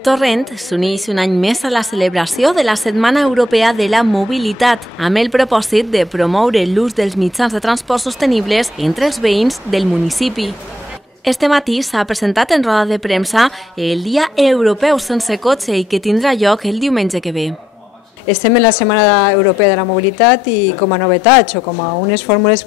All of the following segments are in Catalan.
Torrent s'uneix un any més a la celebració de la Setmana Europea de la Mobilitat, amb el propòsit de promoure l'ús dels mitjans de transport sostenibles entre els veïns del municipi. Este matí s'ha presentat en roda de premsa el Dia Europeu sense cotxe i que tindrà lloc el diumenge que ve. Estem en la Setmana Europea de la Mobilitat i com a novetats o com a unes fórmules,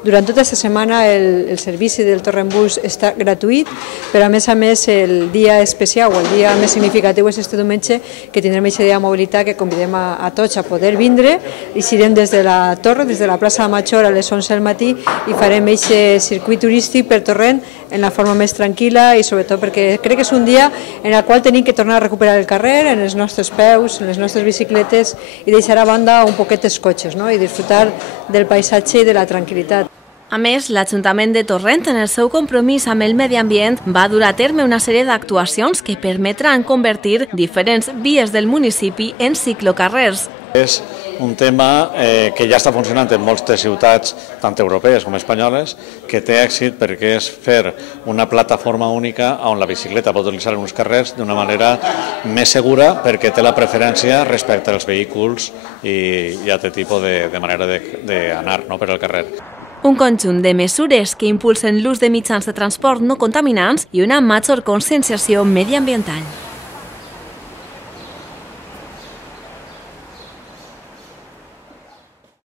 durant tota aquesta setmana el servici del Torrent Bus està gratuït, però a més el dia especial o el dia més significatiu és este diumenge, que tindrem aquest dia de mobilitat que convidem a tots a poder vindre i serem des de la Torre, des de la plaça Major a les 11 del matí i farem aquest circuit turístic per Torrent en la forma més tranquil·la i sobretot perquè crec que és un dia en el qual tenim que tornar a recuperar el carrer, en els nostres peus, en les nostres bicicletes i deixar a banda un poquet els cotxes, i disfrutar del paisatge i de la tranquil·litat. A més, l'Ajuntament de Torrent, en el seu compromís amb el medi ambient, va dur a terme una sèrie d'actuacions que permetran convertir diferents vies del municipi en ciclocarrers. És un tema que ja està funcionant en moltes ciutats, tant europees com espanyoles, que té èxit perquè és fer una plataforma única on la bicicleta pot utilitzar en uns carrers d'una manera més segura perquè té la preferència respecte als vehicles i altre tipus de manera d'anar per al carrer. Un conjunt de mesures que impulsen l'ús de mitjans de transport no contaminants i una major conscienciació mediambiental.